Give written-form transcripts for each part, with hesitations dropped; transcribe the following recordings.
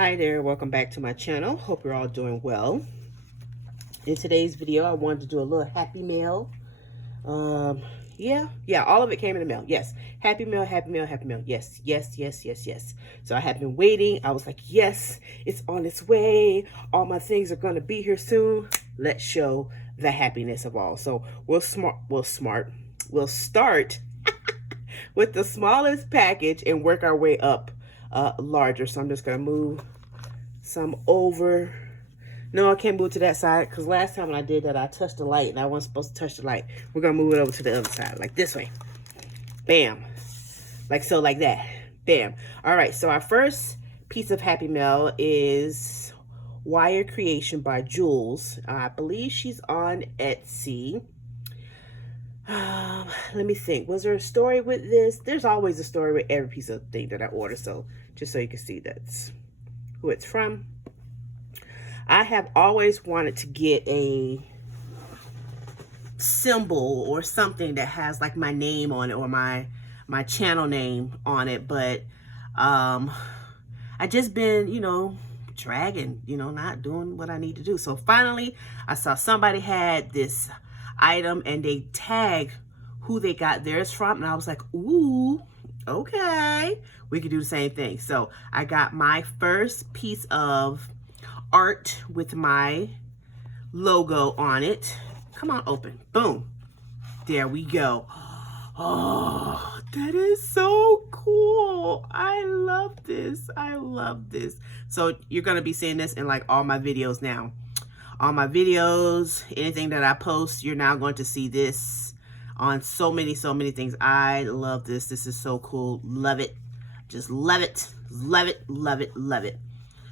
Hi there, welcome back to my channel. Hope you're all doing well. In today's video, I wanted to do a little happy mail. Yeah, all of it came in the mail. Yes, happy mail, happy mail, happy mail. Yes, yes, yes, yes, yes. So I have been waiting. I was like, yes, it's on its way. All my things are gonna be here soon. Let's show the happiness of all. So we'll start with the smallest package and work our way up larger. So I'm just gonna move some over. No, I can't move to that side because last time when I did that, I touched the light and I wasn't supposed to touch the light. We're going to move it over to the other side, like this way. Bam. Like so, like that. Bam. All right, so our first piece of Happy Mail is Wire Creation by Jules. I believe she's on Etsy. Let me think. Was there a story with this? There's always a story with every piece of thing that I order. So just so you can see that's who it's from. I have always wanted to get a symbol or something that has like my name on it or my channel name on it, but I just been, dragging, not doing what I need to do. So finally, I saw somebody had this item and they tagged who they got theirs from, and I was like, ooh, okay, we could do the same thing. So I got my first piece of art with my logo on it. Come on, open. Boom. There we go. Oh, that is so cool. I love this. I love this. So you're going to be seeing this in like all my videos now. All my videos, anything that I post, you're now going to see this on so many things. I love this. This is so cool. Love it. Just love it. Love it. Love it. Love it.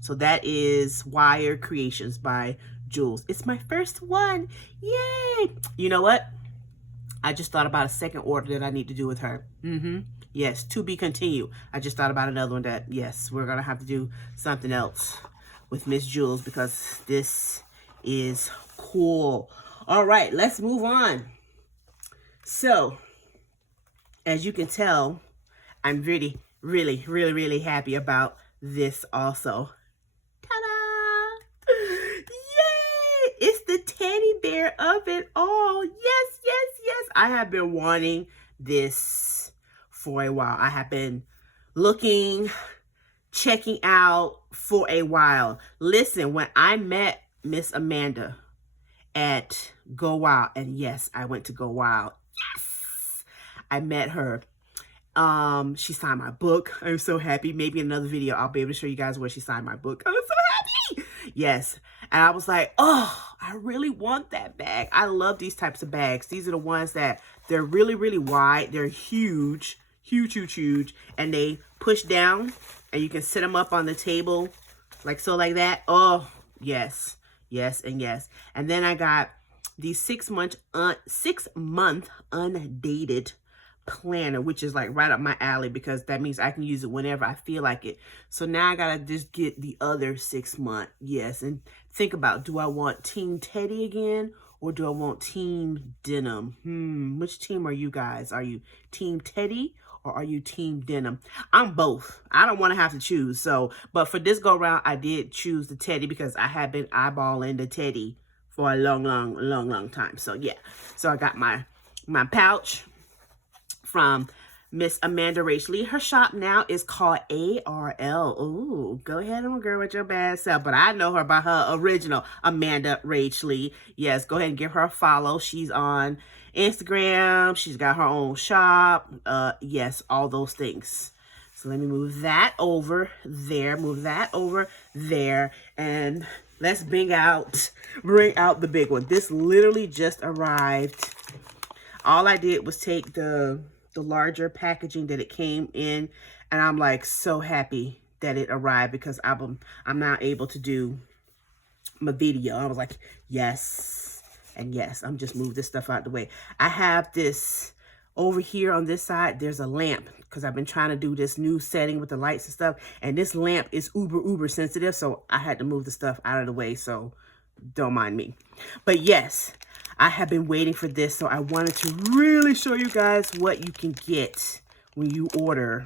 So that is Wire Creations by Jules. It's my first one. Yay! You know what? I just thought about a second order that I need to do with her. Yes, to be continued. I just thought about another one that, yes, we're going to have to do something else with Miss Jules because this is cool. All right, let's move on. So, as you can tell, I'm really happy about this also. It's the teddy bear of it all. Yes, yes, yes. I have been wanting this for a while. I have been looking, checking out for a while. Listen, when I met Miss Amanda at Go Wild, and yes, I went to Go Wild. Yes, I met her. She signed my book. I'm so happy. Maybe in another video, I'll be able to show you guys where she signed my book. I'm so happy. Yes. And I was like, oh, I really want that bag. I love these types of bags. These are the ones that they're really wide. They're huge, huge. And they push down and you can sit them up on the table like so, like that. Oh, yes, yes, and yes. And then I got these 6-month undated planner, which is like right up my alley because that means I can use it whenever I feel like it. So now I gotta just get the other 6-month. Yes, and think about, do I want Team Teddy again or do I want Team Denim? Which team are you guys? Are you Team Teddy or are you Team Denim? I'm both. I don't want to have to choose. So, but for this go round, I did choose the Teddy because I have been eyeballing the Teddy for a long time. So yeah, so I got my pouch from Miss Amanda Rach-Lee. Her shop now is called ARL. Ooh, go ahead and girl with your bad self. But I know her by her original, Amanda Rach-Lee. Yes, go ahead and give her a follow. She's on Instagram. She's got her own shop. Yes, all those things. So let me move that over there. Move that over there. And let's bring out the big one. This literally just arrived. All I did was take the larger packaging that it came in, and I'm like so happy that it arrived because I'm now able to do my video. I was like, yes, and yes, I'm just move this stuff out the way. I have this over here on this side. There's a lamp because I've been trying to do this new setting with the lights and stuff, and this lamp is uber sensitive, so I had to move the stuff out of the way, so don't mind me. But yes, I have been waiting for this, so I wanted to really show you guys what you can get when you order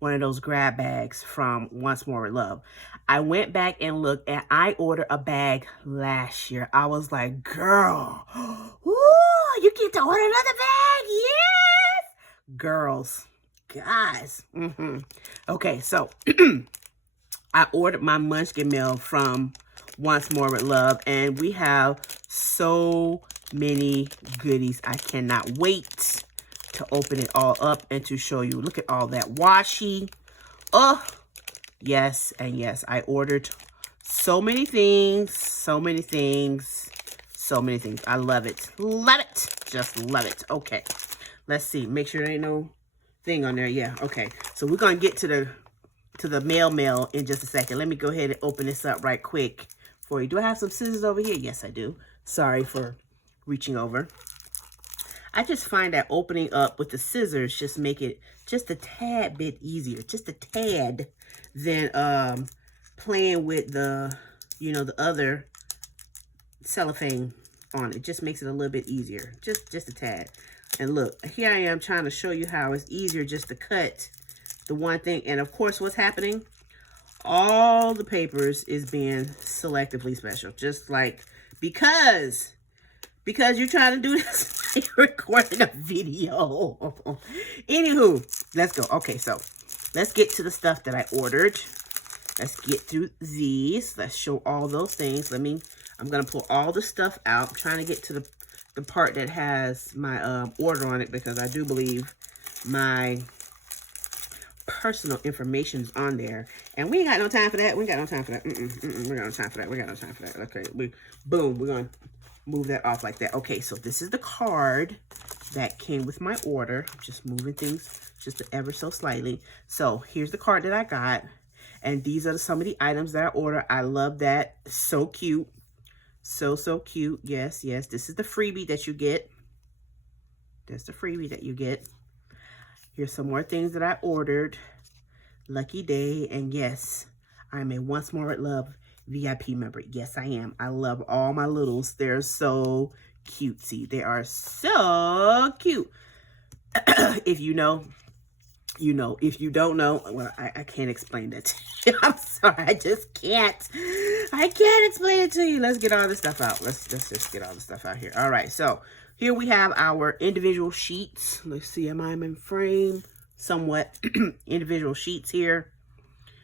one of those grab bags from Once More with Love. I went back and looked, and I ordered a bag last year. I was like, girl, woo, you get to order another bag? Yes! Girls, guys. Okay, so I ordered my Munchkin Meal from Once More with Love, and we have so many goodies. I cannot wait to open it all up and to show you. Look at all that washi. Oh, yes, and yes, I ordered so many things, so many things, so many things. I love it. Love it. Just love it. Okay, let's see. Make sure there ain't no thing on there. Yeah, okay. So we're going to get to the mail in just a second. Let me go ahead and open this up right quick for you. Do I have some scissors over here? Yes, I do. Sorry for reaching over. I just find that opening up with the scissors just make it just a tad bit easier, just a tad, than playing with the, you know, the other cellophane on it. Just makes it a little bit easier, just a tad. And look, here I am trying to show you how it's easier just to cut the one thing. And of course, what's happening? All the papers is being selectively special, just like because you're trying to do this, you're recording a video. Anywho, let's go. Okay, so let's get to the stuff that I ordered. Let's get through these. Let's show all those things. I'm going to pull all the stuff out. I'm trying to get to the part that has my order on it, because I do believe my personal information is on there. And we ain't got no time for that. We ain't got no time for that. We got no time for that. We got no time for that. Okay, boom, we're going to move that off like that. Okay, so this is the card that came with my order. Just moving things just ever so slightly. So here's the card that I got, and these are some of the items that I ordered. I love that. So cute. So cute. Yes, this is the freebie that you get. That's the freebie that you get. Here's some more things that I ordered. Lucky Day, and yes, I'm a Once More with Love VIP member. Yes, I am. I love all my littles. They're so cutesy. They are so cute. If you know, you know. If you don't know, well, I can't explain that to you. I'm sorry. I just can't. I can't explain it to you. Let's get all this stuff out. Let's just get all the stuff out here. All right. So here we have our individual sheets. Let's see. Am I in frame? Somewhat. Individual sheets here.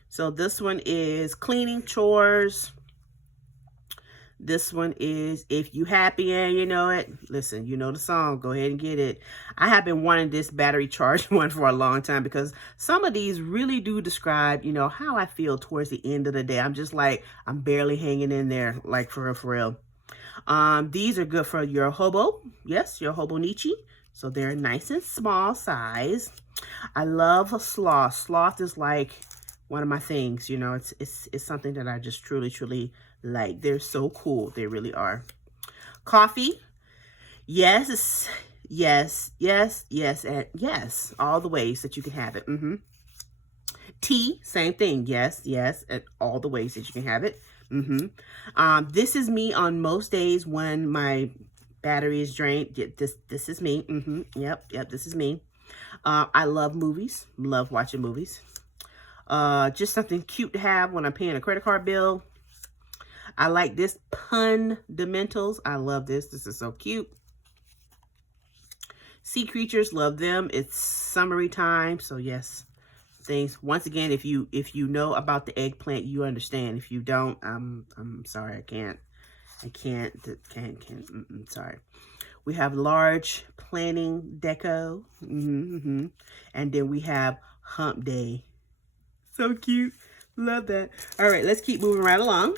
So this one is cleaning chores. This one is If You Happy and You Know It. Listen, you know the song. Go ahead and get it. I have been wanting this battery charged one for a long time, because some of these really do describe, you know, how I feel towards the end of the day. I'm just like, I'm barely hanging in there, like for real. These are good for your hobo. Yes, your Hobonichi. So they're nice and small size. I love sloth. Sloth is like one of my things, you know. It's something that I just truly like. They're so cool. They really are. Coffee. Yes, and yes. All the ways that you can have it. Tea, same thing. Yes, and all the ways that you can have it. This is me on most days when my battery is drained. This is me. Yep, this is me. I love movies. Love watching movies. Just something cute to have when I'm paying a credit card bill. I like this Fundamentals. I love this. This is so cute. Sea creatures, love them. It's summery time, so yes. Things. Once again, if you know about the eggplant, you understand. If you don't, I'm sorry. I can't. Sorry. We have large planning deco. And then we have hump day. So cute. Love that. All right, let's keep moving right along.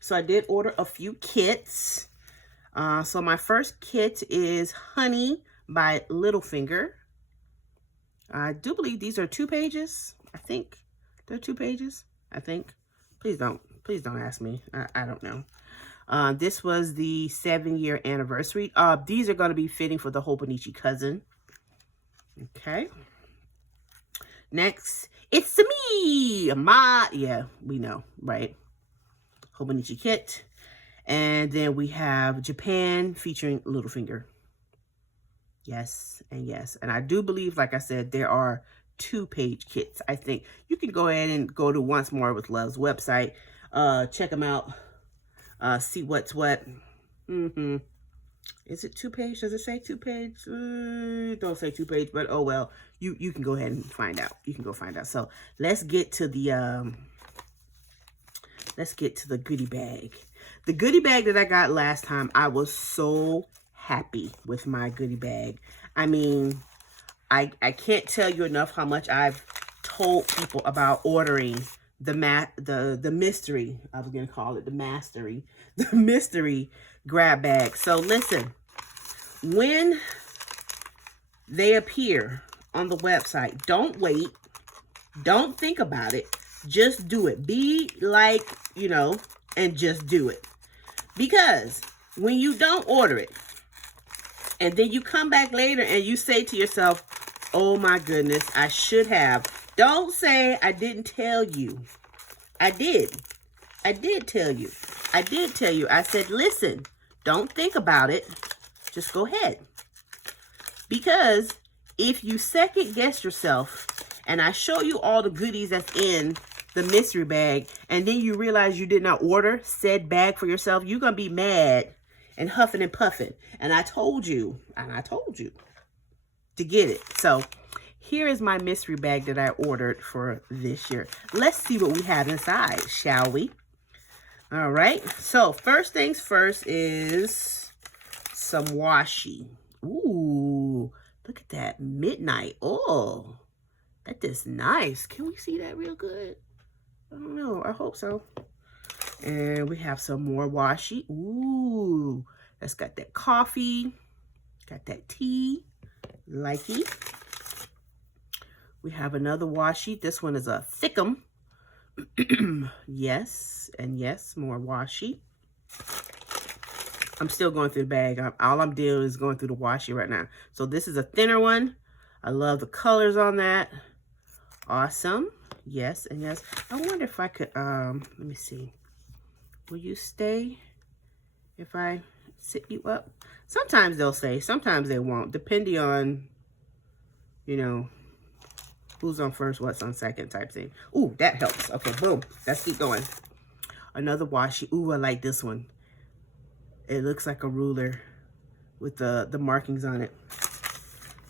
So I did order a few kits. So my first kit is Honey by Littlefinger. I do believe these are 2 pages. I think they're 2 pages. I think. Please don't ask me. I don't know. This was the 7-year anniversary. These are going to be fitting for the Hobonichi cousin. Okay. Next, it's me. Yeah, we know, right? Hobonichi kit. And then we have Japan featuring Littlefinger. Yes, and yes. And I do believe, like I said, there are 2-page kits, I think. You can go ahead and go to Once More with Love's website. Check them out. See what's what. Is it 2-page? Does it say 2-page? Don't say 2-page, but oh well. You can go ahead and find out. You can go find out. So let's get to the goodie bag. The goodie bag that I got last time, I was so happy with my goodie bag. I mean, I can't tell you enough how much I've told people about ordering the mystery. I was gonna call it the mastery, the mystery grab bag. So listen, when they appear on the website, don't wait, don't think about it, just do it. Be like, you know, and just do it. Because when you don't order it, and then you come back later and you say to yourself, oh my goodness, I should have. Don't say I didn't tell you. I did. I did tell you. I did tell you. I said, listen, don't think about it. Just go ahead. Because if you second guess yourself and I show you all the goodies that's in the mystery bag, and then you realize you did not order said bag for yourself, you're going to be mad and huffing and puffing. And I told you to get it. So here is my mystery bag that I ordered for this year. Let's see what we have inside, shall we? All right. So first things first is some washi. Ooh, look at that midnight. Oh, that is nice. Can we see that real good? I don't know. I hope so. And we have some more washi. Ooh, that's got that coffee. Got that tea. Likey. We have another washi. This one is a thickum. Yes, and yes, more washi. I'm still going through the bag. All I'm doing is going through the washi right now. So this is a thinner one. I love the colors on that. Awesome. Yes, and yes. I wonder if I could, let me see. Will you stay if I sit you up? Sometimes they'll stay, sometimes they won't, depending on, you know, who's on first, what's on second type thing. Ooh, that helps. Okay, boom. Let's keep going. Another washi. Ooh, I like this one. It looks like a ruler with the markings on it.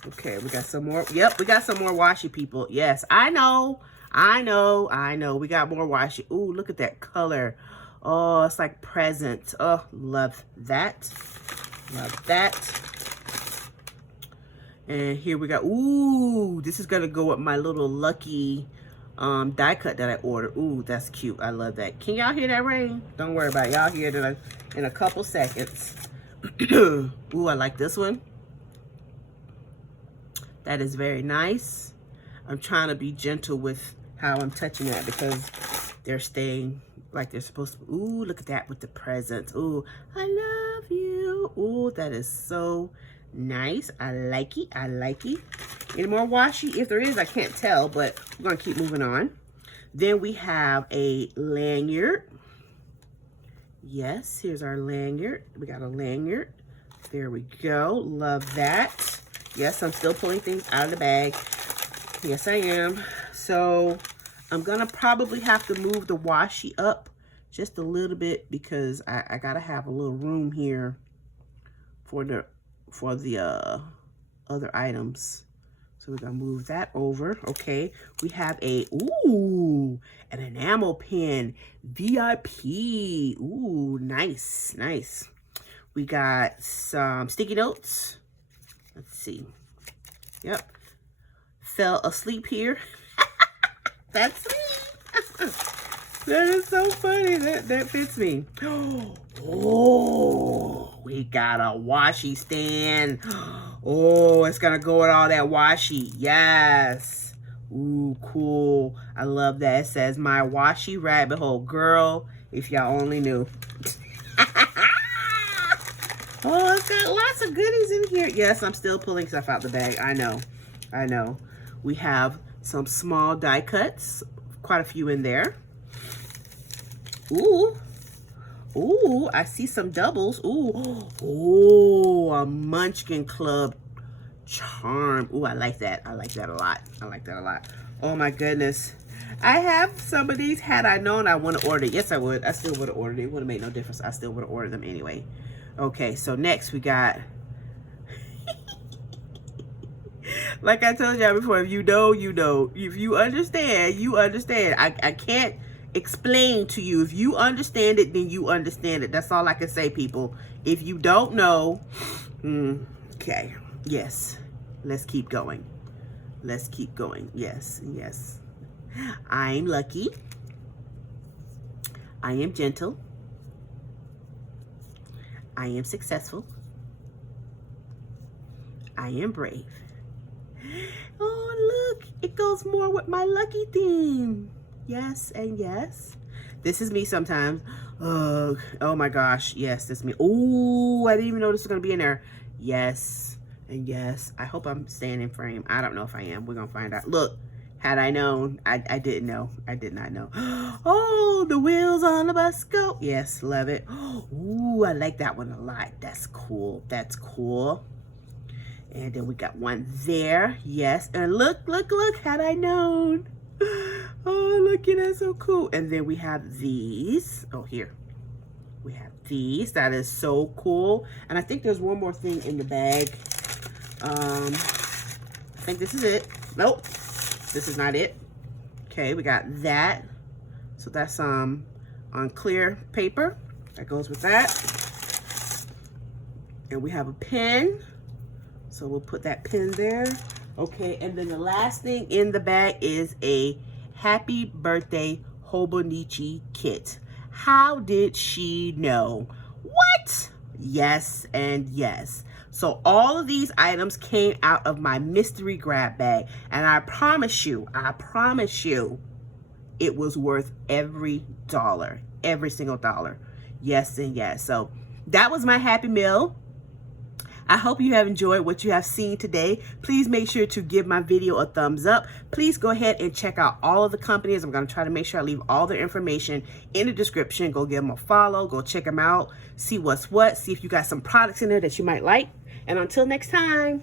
Okay, we got some more. Yep, we got some more washi, people. Yes, I know. We got more washi. Ooh, look at that color. Oh, it's like presents. Oh, love that. Love that. And here we go. Ooh, this is going to go with my little lucky die cut that I ordered. Ooh, that's cute. I love that. Can y'all hear that rain? Don't worry about it. Y'all hear it in a couple seconds. Ooh, I like this one. That is very nice. I'm trying to be gentle with how I'm touching that because they're staying like they're supposed to. Ooh, look at that with the presents. Ooh, I love you. Ooh, that is so nice. I like it. I like it. Any more washi? If there is, I can't tell, but we're going to keep moving on. Then we have a lanyard. Yes, here's our lanyard. We got a lanyard. There we go. Love that. Yes, I'm still pulling things out of the bag. Yes, I am. So I'm going to probably have to move the washi up just a little bit because I got to have a little room here for the other items. So we're going to move that over. Okay. We have an enamel pen. VIP. Ooh, nice. Nice. We got some sticky notes. Let's see. Yep. Fell asleep here. That's me. That is so funny. That fits me. Oh, we got a washi stand. Oh, it's gonna go with all that washi. Yes. Ooh, cool. I love that. It says my washi rabbit hole. Girl, if y'all only knew. Oh, it's got lots of goodies in here. Yes, I'm still pulling stuff out the bag. I know. We have some small die cuts. Quite a few in there. Ooh, I see some doubles. Ooh, a Munchkin Club charm. Ooh, I like that. I like that a lot. I like that a lot. Oh my goodness. I have some of these. Had I known I want to order it, yes I would. I still would have ordered it. It would have made no difference. I still would have ordered them anyway. Okay, so next we got, like I told y'all before, if you know, you know. If you understand, you understand. I can't explain to you. If you understand it, then you understand it. That's all I can say, people. If you don't know, okay, yes. Let's keep going. Let's keep going. Yes, yes. I'm lucky. I am gentle. I am successful. I am brave. Oh, look, it goes more with my lucky theme. Yes and yes. This is me sometimes. Oh my gosh. Yes, this is me. Oh, I didn't even know this was going to be in there. Yes and yes. I hope I'm staying in frame. I don't know if I am. We're going to find out. Look, had I known, I didn't know. I did not know. Oh, the wheels on the bus go. Yes, love it. Ooh, I like that one a lot. That's cool. That's cool. And then we got one there. Yes. And look, look, look. Had I known. Oh, look at that. So cool. And then we have these. Oh, here. We have these. That is so cool. And I think there's one more thing in the bag. I think this is it. Nope. This is not it. Okay, we got that. So that's on clear paper. That goes with that. And we have a pen. So we'll put that pen there. Okay, and then the last thing in the bag is a happy birthday Hobonichi kit. How did she know? What? Yes and yes. So all of these items came out of my mystery grab bag. And I promise you, it was worth every dollar, every single dollar. Yes and yes. So that was my Happy Meal. I hope you have enjoyed what you have seen today. Please make sure to give my video a thumbs up. Please go ahead and check out all of the companies. I'm going to try to make sure I leave all their information in the description. Go give them a follow. Go check them out. See what's what. See if you got some products in there that you might like. And until next time.